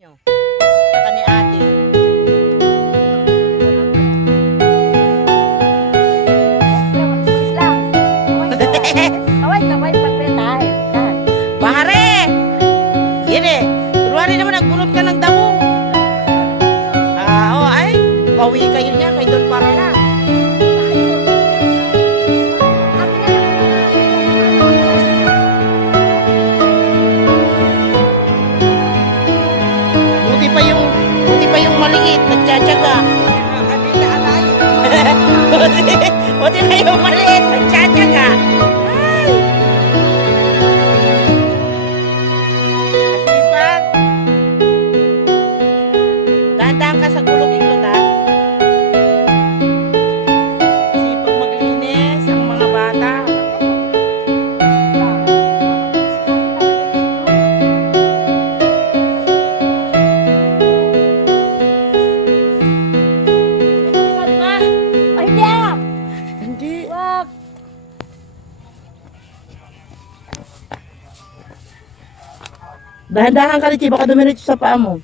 Nyo. Saka ni ate. Pare! Yan eh. Kunwari naman nagbunot ka ng damo. Ah, oh, ay. Bawi kayo niya kay Don maliit, nagtsatsaga. buti, pa yung maliit, nagtsatsaga. Ay! Masipag. Dahan-dahan ka sa gulong iglot ha. Dahan-dahan ka rin, baka dumiretso sa paa mo.